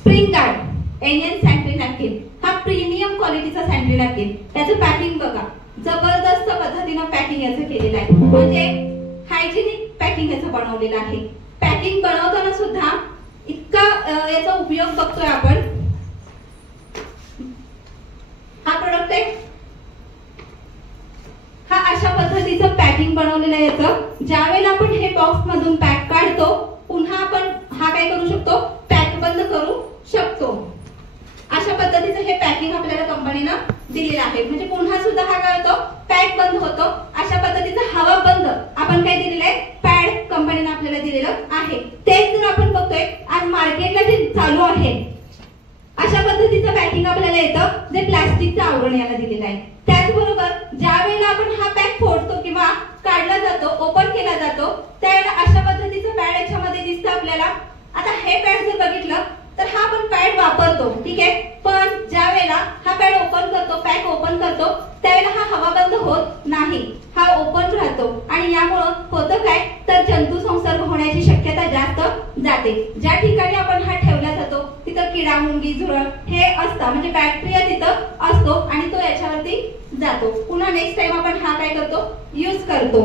Spring guard anion sanitary napkin, हा premium क्वालिटीचा sanitary napkin. त्याचं पॅकिंग बघा, जबरदस्त पद्धतीने पॅकिंग याचं केलेलं आहे, म्हणजे हायजिनिक पॅकिंग याचं बनवलेलं आहे. पॅकिंग बनवताना सुद्धा इतका याचा उपयोग बघतोय आपण. हा प्रोडक्ट आहे, हा अशा पद्धतीचं पॅकिंग बनवलेलं आहे याचं. ज्या वेळेला आपण हे बॉक्स मधून पॅक काढतो, पुन्हा आपण हा काय करू शकतो, पॅक बंद करू शकतो. अशा पद्धतीचं हे पॅकिंग आपल्याला कंपनीनं दिलेलं आहे, म्हणजे पुन्हा सुद्धा हा काय होतो, पॅक बंद होतो. अशा पद्धतीचं हवा बंद आपण काय दिलेलं आहे, पॅड कंपनीनं आपल्याला दिलेलं आहे. तेच जर आपण बघतोय आज मार्केटला जे चालू आहे, अशा पद्धतीचं पॅकिंग आपल्याला येतं, जे प्लास्टिकचं आवरण याला दिलेलं आहे. त्याचबरोबर ज्या वेळेला आपण हा पॅक फोडतो किंवा काढला जातो, ओपन केला जातो, त्यावेळेला अशा पद्धतीचं पॅड याच्यामध्ये दिसतं आपल्याला. आता हे पॅड जर बघितलं तर हा आपण पॅड वापरतो, ठीक आहे, पण ज्या वेळेला हा पॅड ओपन करतो, पॅक ओपन करतो, त्यावेळेला हा हवा बंद होत नाही, हा ओपन राहतो. आणि यामुळं होतं काय, तर जंतू संसर्ग होण्याची शक्यता जास्त जाते. ज्या ठिकाणी आपण हा ठेवला जातो तिथं किडा, मुंगी, झुरळ हे असतं, म्हणजे बॅक्टेरिया तिथं असतो आणि तो याच्यावरती जातो. पुन्हा नेक्स्ट टाइम आपण हा काय करतो, यूज करतो,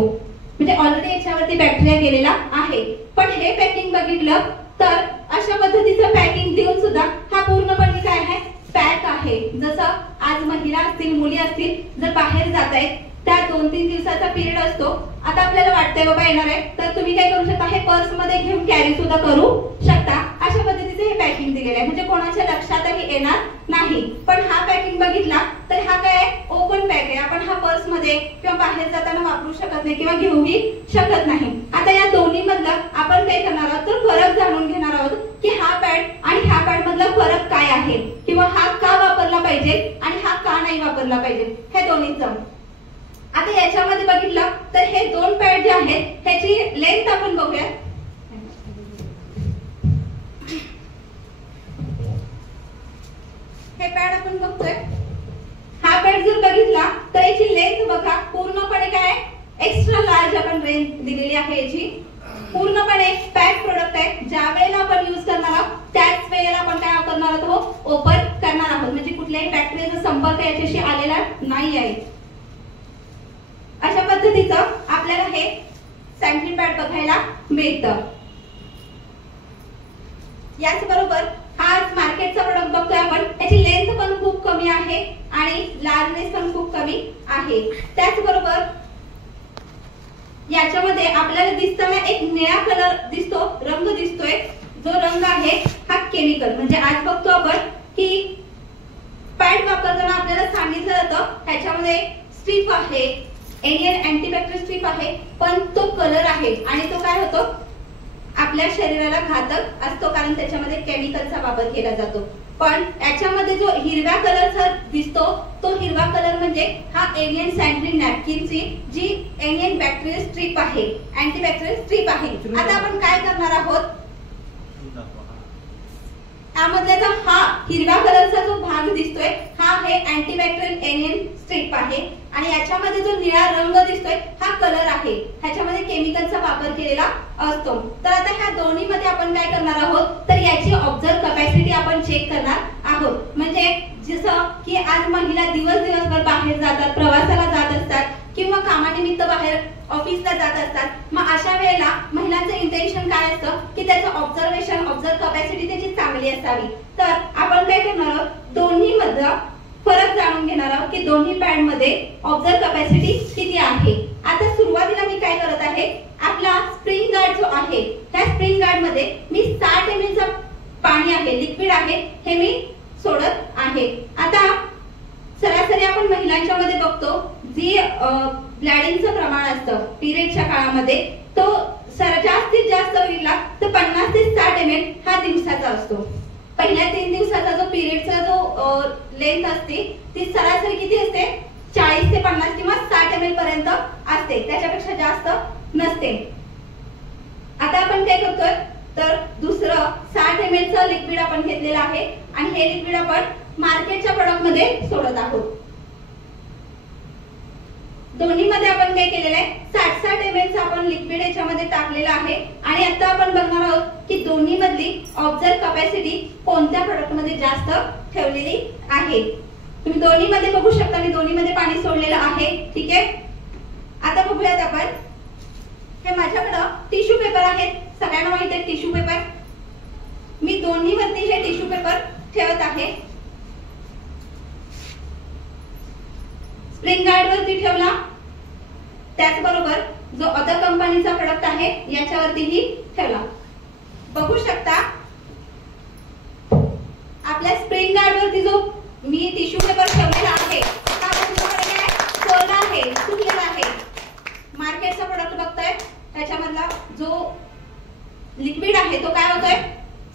म्हणजे ऑलरेडी याच्यावरती बॅक्टेरिया गेलेला आहे. पण हे पॅकिंग बघितलं तर अशा पद्धतीचं पॅकिंग देऊन सुद्धा हा पूर्णपणे काय आहे, पॅक आहे. जसं आज महिला असतील, मुली असतील, जर बाहेर जात आहेत, त्या 2-3 दिवसाचा पिरियड असतो. आता आपल्याला वाटतंय बाबा येणार आहे, तर तुम्ही काय करू शकता, हे पर्स मध्ये घेऊन कॅरी सुद्धा करू शकता. अशा पद्धतीचे हे पॅकिंग दिलेलं आहे, म्हणजे कोणाच्या लक्षातही येणार नाही. पण हा पॅकिंग बघितला तर हा काय आहे, ओपन पॅक आहे. आपण हा पर्स मध्ये किंवा बाहेर जाताना वापरू शकत नाही किंवा घेऊही शकत नाही. आता या दोन्ही मधलं आपण काय करणार आहोत, तर फरक जाणून घेणार आहोत की हा पॅड आणि ह्या पॅड मधला फरक काय आहे, किंवा हा का वापरला पाहिजे आणि हा का नाही वापरला पाहिजे, हे दोन्हीचं. आता याच्यामध्ये बघितलं तर हे दोन पॅड जे आहेत ह्याची लेंथ आपण बघूया. हे पॅड आपण बघतोय, हा पॅड जर बघितला तर याची लेंथ बघा, पूर्णपणे काय एक्स्ट्रा लार्ज आपण रेंज दिलेली आहे याची. पूर्णपणे पॅक प्रोडक्ट आहे. ज्या वेळेला आपण यूज करणार आहोत त्याच वेळेला आपण काय करणार आहोत, ओपन करणार आहोत, म्हणजे कुठल्याही बॅक्टेरियाचा संपर्क याच्याशी आलेला नाही आहे. अशा पद्धतीचं आपल्याला हे सॅनिटरी पॅड बघायला मिळतं. याच बरोबर हा मार्केटचा प्रोडक्ट बघतोय आपण, याची लेंथ पण खूप कमी आहे आणि लार्जनेस पण खूप कमी आहे. त्याचबरोबर याच्यामध्ये आपल्याला दिसताना एक निळा कलर दिसतो, रंग दिसतोय. जो रंग आहे हा केमिकल, म्हणजे आज बघतो आपण की पॅड वापरताना आपल्याला सांगितलं जातं ह्याच्यामध्ये स्ट्रीप आहे, एनियन अँटीबॅक्टेरियल स्ट्रीप आहे, पण तो कलर आहे आणि तो काय होतो, आपल्या शरीराला घातक असतो, कारण त्याच्यामध्ये केमिकलचा वापर केला जातो. पण याच्यामध्ये जो हिरव्या कलरचा दिसतो तो हिरवा कलर म्हणजे हा एनियन सॅनिटरी नॅपकिनची जी एनियन बॅक्टेरियल स्ट्रीप आहे, अँटीबॅक्टेरियल स्ट्रीप आहे. आता आपण काय करणार आहोत, यामधला जो हा हिरव्या कलरचा जो भाग दिसतोय हा आहे अँटीबॅक्टेरियल एनियन स्ट्रीप आहे आणि याच्यामध्ये जो निळा रंग दिसतोय हा कलर आहे, ह्याच्यामध्ये केमिकलचा वापर केलेला असतो. तर आता ह्या दोन्ही मध्ये आपण काय करणार आहोत, तर याची ऑब्झर्व कॅपॅसिटी आपण चेक करणार आहोत. म्हणजे जसं की आज महिला दिवसभर बाहेर जातात, प्रवासाला जात असतात किंवा कामानिमित्त बाहेर ऑफिसला जात असतात. मग अशा वेळेला महिलांचं इंटेन्शन काय असतं की त्याचं ऑब्झर्व कॅपॅसिटी त्याची चांगली असावी. तर आपण काय करणार आहोत, दोन्ही मधला फरक जाणून घेणार आहोत की दोन्ही पॅड मध्ये ऑब्झर्व कॅपॅसिटी किती आहे. आता सुरुवातीला मी काय करत आहे, आपला स्प्रिंग गार्ड जो आहे त्या स्प्रिंग गार्ड मध्ये मी 60 ml चं पाणी आहे, लिक्विड आहे, हे मी सोडत आहे. आता सरासरी आपण महिलांच्या मध्ये बघतो जी ब्लॅडिंगचं प्रमाण असतं पिरियडच्या काळामध्ये, तो जास्तीत जास्त बघितला तर 50 ते 60 ml हा दिवसाचा असतो. पहिल्या 3 दिवसाचा जो पिरियडचा जो लेंथ असते ती सरासरी किती असते, 40 ते 50 किंवा 60 ml पर्यंत असते, त्याच्यापेक्षा जास्त नसते. आता आपण काय करतोय, तर दुसरं 60 ml चं लिक्विड आपण घेतलेलं आहे आणि हे लिक्विड आपण मार्केटच्या प्रोडक्ट मध्ये सोडत आहोत. दोन्हीमध्ये आपण काय केलेलं आहे 60-60 ml चा आपण लिक्विड याच्यामध्ये टाकलेलं आहे आणि आता आपण बघणार आहोत की दोन्ही मधली ऑब्झर्व कॅपॅसिटी कोणत्या प्रोडक्ट मध्ये जास्त ठेवलेली आहे। तुम्ही दोन्ही मध्ये बघू शकता मी दोन्ही मध्ये पाणी सोडलेलं आहे। ठीक आहे, आता बघूयात आपण हे माझ्याकडे टिश्यू पेपर आहे, सगळ्यांना माहित आहे टिश्यू पेपर। मी दोन्ही वरती हे टिश्यू पेपर ठेवत आहे, स्प्रिंग गार्ड वरती ठेवला, त्याचबरोबर जो अदर कंपनीचा प्रोडक्ट आहे याच्यावरतीही ठेवला। बघू शकता आपल्या स्प्रिंग गार्ड वरती जो मी टिश्यू पेपर ठेवलेला आहे हा कोरडा आहे, सुकलेला आहे। मार्केटचा प्रोडक्ट बघताय त्याच्यामधला जो लिक्विड आहे तो काय होतोय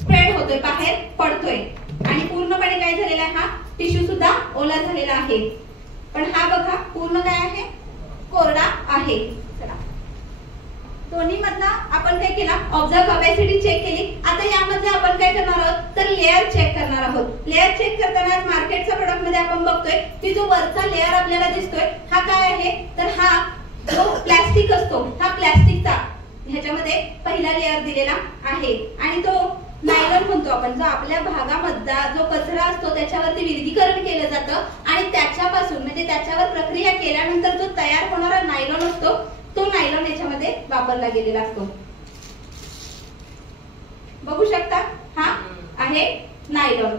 स्प्रेड होतोय, बाहेर पडतोय आणि पूर्णपणे काय झालेला आहे हा टिश्यू सुद्धा ओला झालेला आहे। पण हा बघा पूर्ण काय आहे कोरडा आहे। चला दोन्ही मधला आपण काय केला ऑब्झर्व कॅपॅसिटी चेक केली। आता यामध्ये आपण काय करणार आहोत तर लेयर चेक करणार आहोत। लेयर चेक करताना मार्केटच्या प्रोडक्ट मध्ये आपण बघतोय की जो वरचा लेयर आपल्याला दिसतोय हा काय आहे तर हा जो प्लास्टिक असतो हा प्लास्टिकचा ह्याच्यामध्ये पहिला लेयर दिलेला आहे आणि तो नायलॉन म्हणतो आपण, जो आपल्या भागामधला जो कचरा असतो त्याच्यावरती विलगीकरण केलं जातं आणि त्याच्यापासून म्हणजे त्याच्यावर प्रक्रिया केल्यानंतर जो तयार होणारा नायलॉन असतो तो नायलॉन याच्यामध्ये वापरला गेलेला असतो। बघू शकता हा आहे नायलॉन।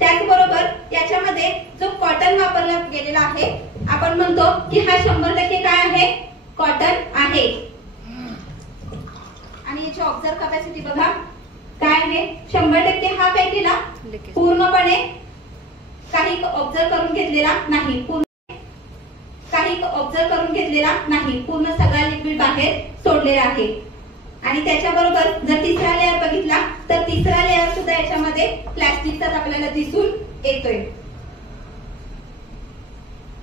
त्याचबरोबर याच्यामध्ये जो कॉटन वापरला गेलेला आहे आपण म्हणतो की हा 100% काय आहे कॉटन आहे आणि याची ऑब्झर्व कॅपॅसिटी बघा काय आहे 100%। हा काय केला पूर्णपणे काही ऑब्झर्व करून घेतलेला नाही, काही ऑब्झर्व करून घेतलेला नाही, पूर्ण सगळा लिक्विड बाहेर सोडलेला आहे। आणि त्याच्याबरोबर जर तिसरा लेयर बघितला तर तिसरा लेयर सुद्धा याच्यामध्ये प्लास्टिकचाच आपल्याला दिसून येतोय।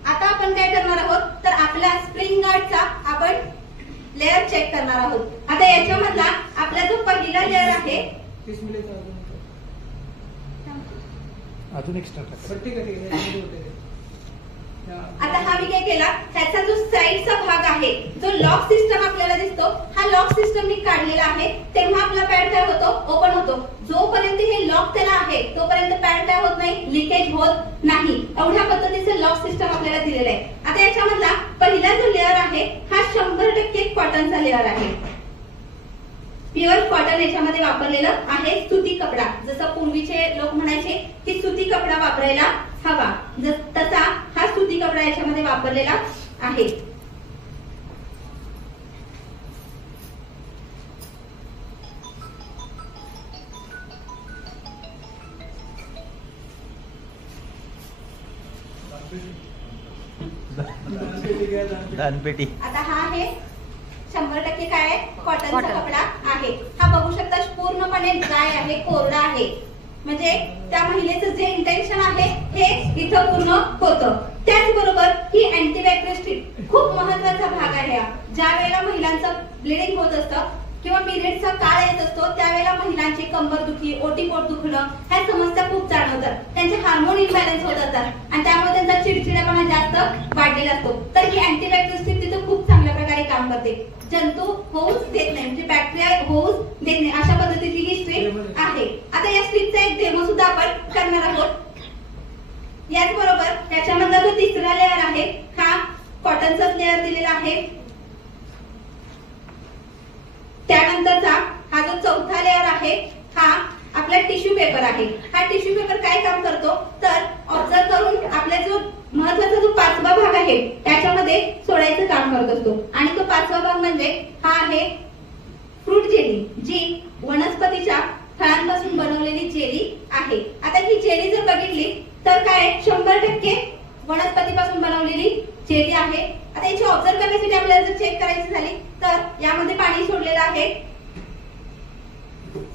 आता आपण काय करणार आहोत तर आपल्या स्प्रिंग गार्डचा आपण लेयर चेक करणार आहोत। आता याच्यामधला आपला जो पहिला लेयर आहे अजून एक्स्ट्रा आता हा मी काय केला त्याचा जो साइडचा भाग आहे जो लॉक सिस्टम आपल्याला दिसतो हा लॉक सिस्टम मी काढलेला आहे, तेव्हा आपला पॅड काय होतो ओपन होतो। जोपर्यंत हे लॉक त्याला आहे तोपर्यंत पॅड काय होत नाही लिकेज होत नाही, एवढ्या पद्धतीचं लॉक सिस्टम आपल्याला दिलेलं आहे। आता याच्यामधला पहिला जो लेयर आहे हा 100% कॉटनचा लेयर आहे, प्युअर कॉटन याच्यामध्ये वापरलेलं आहे, सुती कपडा। जसं पूर्वीचे लोक म्हणायचे की सुती कपडा वापरायला हवा, तसा हा सुती कपडा याच्यामध्ये वापरलेला आहे। दानपेटी आता हा आहे 100% काय आहे कॉटनचा कपडा आहे। हा बघू शकता पूर्णपणे ड्राय आहे, कोरडा आहे, म्हणजे त्या महिलेचं जे इंटेन्शन आहे हे इथं पूर्ण होतं। त्याचबरोबर ही अँटीबॅक्टेरियल स्ट्रिप खूप महत्वाचा भाग आहे। ज्या वेळेला महिलांचं ब्लिडिंग होत असतं किंवा पिरियडचा काळ येत असतो त्यावेळेला महिलांची कंबरदुखी, ओटीपोट दुखणं ह्या समस्या खूप जाणवतात, त्यांचे हार्मोन इम्बॅलन्स होत असतात आणि त्यामुळे त्यांचा चिडचिडेपणा जास्त वाढलेला असतो। तर ही अँटीबॅक्टेरियल स्ट्रिप तिथे खूप चांगल्या प्रकारे काम करते, जंतू होऊच देत नाही, म्हणजे बॅक्टेरिया होऊच देत नाही, अशा पद्धतीची ही स्ट्रिप आहे। आता या स्ट्रिपचा एक डेमो सुद्धा आपण करणार आहोत। याचबरोबर त्याच्यामधला जो तिसरा लेअर आहे हा कॉटनचाच लेअर दिलेला आहे। त्यानंतरचा हा जो चौथा लेअर आहे हा आपला टिश्यू पेपर आहे। हा टिश्यू पेपर काय काम करतो तर ऑब्झर्व करून आपला जो महत्वाचा जो पाचवा भाग आहे त्याच्यामध्ये सोडायचं काम करत असतो आणि तो पाचवा भाग म्हणजे हा आहे फ्रूट जेली, जी वनस्पतीच्या फळांपासून बनवलेली जेली आहे। आता ही जेली जर बघितली तर काय 100% वनस्पतीपासून बनवलेली जेली आहे। आता याची ऑब्झर्व कॅपॅसिटी आपल्याला जर चेक करायची झाली तर यामध्ये पाणी सोडलेलं आहे।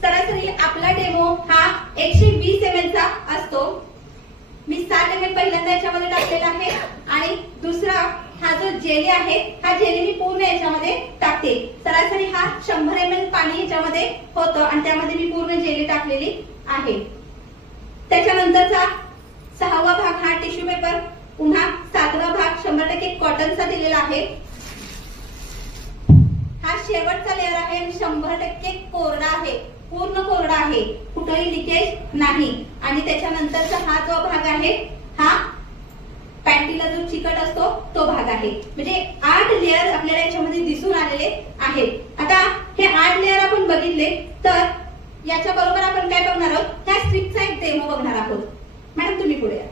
सरासरी आपला डेमो हा 120 ml चा असतो। मी 60 ml पहिल्यांदा याच्यामध्ये टाकलेला आहे आणि दुसरा हा जो जेली आहे हा जेली मी पूर्ण याच्यामध्ये टाकते। सरासरी हा 100 ml पाणी याच्यामध्ये होतं आणि त्यामध्ये मी पूर्ण जेली टाकलेली आहे। त्याच्यानंतरचा सहावा भाग हा टिश्यू पेपर, पुन्हा 7वा भाग 100% कॉटनचा दिलेला आहे. हा शेवटचा लेअर आहे आणि 100% कोरडा आहे, पूर्ण कोरडा आहे, कुठेही लिकेज नाही. आणि त्याच्यानंतरचा हा जो भाग आहे हा पॅन्टीला जो चिकट असतो तो भाग आहे. म्हणजे 8 लेअर आपल्याला याच्यामध्ये दिसून आलेले आहेत. आता हे 8 लेअर आपण बघितले तर याच्या बरोबर आपण काय बघणार आहोत, त्या स्ट्रिपचा एक डेमो बघणार आहोत. मॅडम तुम्ही पुढे या.